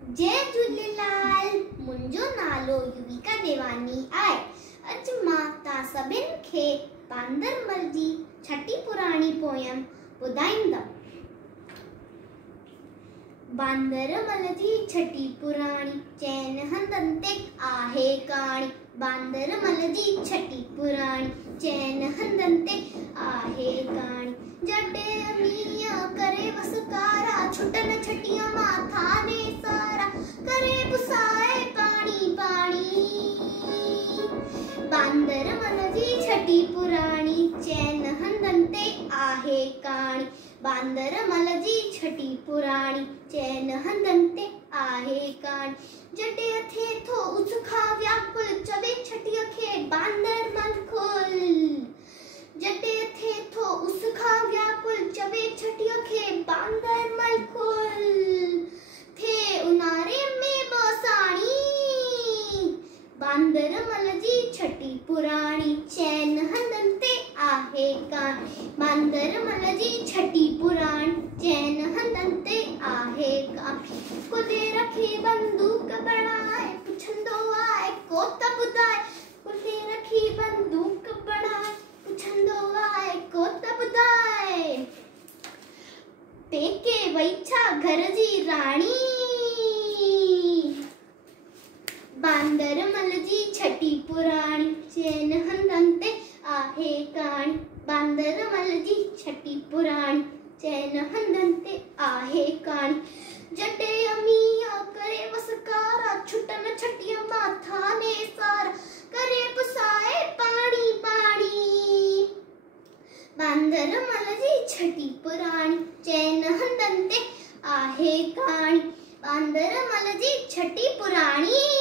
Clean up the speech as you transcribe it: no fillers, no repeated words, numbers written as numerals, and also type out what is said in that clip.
जय झूलेलाल। मुंहिंजो नालो युविका देवानी आहे। अॼु मां तव्हां सभिनि खे बांदरमल जी छठी पुराणी पोयम ॿुधाईंदमि। बांदरमल जी छठी पुराणी चैन हंधनि ते आहे कहाणी। बांदरमल जी छठी पुराणी चैन हंधनि ते आहे कहाणी। जॾहिं मींहुं करे वसकारा छुटन छठिया माथा ने सारा करे पुसाए पाणी पाणी। बांदरमल जी छठी पुराणी चैन हंधनि ते आहे कहाणी। बांदरमल जी छठी पुराणी चैन हंधनि ते आहे कहाणी। जॾहिं थिए थो उसखा व्याकुल चवे छठीअ खे बांदरमल खुल। जॾहिं थिए थो उसखा व्याकुल चवे छठीअ खे बांदरमल खुल। थे उनारे में बसाणी। बांदरमल जी छठी पुराणी चैन हंधनि ते आहे कहाणी। बांदरमल जी छठी पुराणी चैन हंधनि ते आहे कहाणी। कुॾे रखी बंदूक बणाए पुछंदो आहे को त ॿुधाए। कुॾे रखी बंदूक बणाए पुछंदो आहे को त ॿुधाए। पेके वई छा घर जी राणी। बांदरमल जी छठी पुराणी चैन हंधनि ते आहे कहाणी। बांदरमल जी छठी पुराणी चैन हंधनि ते आहे कहाणी। जॾहिं मींहुं करे वसकारा छुटन छठिया माथा ने सारा करे पुसाए पाणी पाणी। बांदरमल जी छठी पुराणी चैन हंधनि ते आहे कहाणी। बांदरमल जी छठी पुराणी।